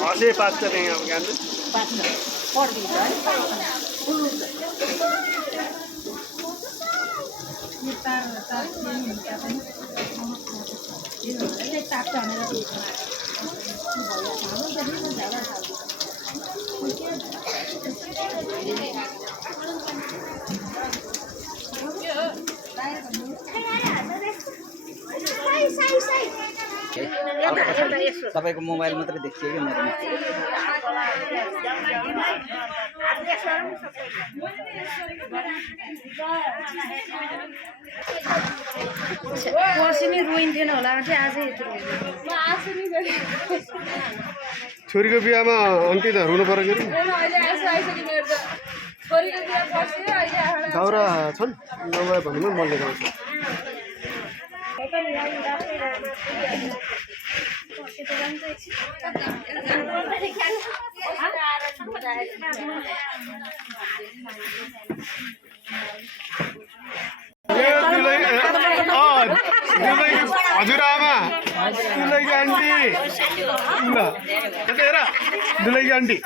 हँसे पाक्छ त्यहाँ अब गान्नु तपाईको मोबाइल मात्रै देखियो कि मेरोमा पर्सि नै रोइन्थेन होला चाहिँ आजै यत्रो छोरीको बिहामा अन्ति त रुनु पर्यो कि दाउरा छन् नभए भन्नु म लिएर आउँछु हजुरआमा दुलैकी आन्टी ल हेर दुलैकी आन्टी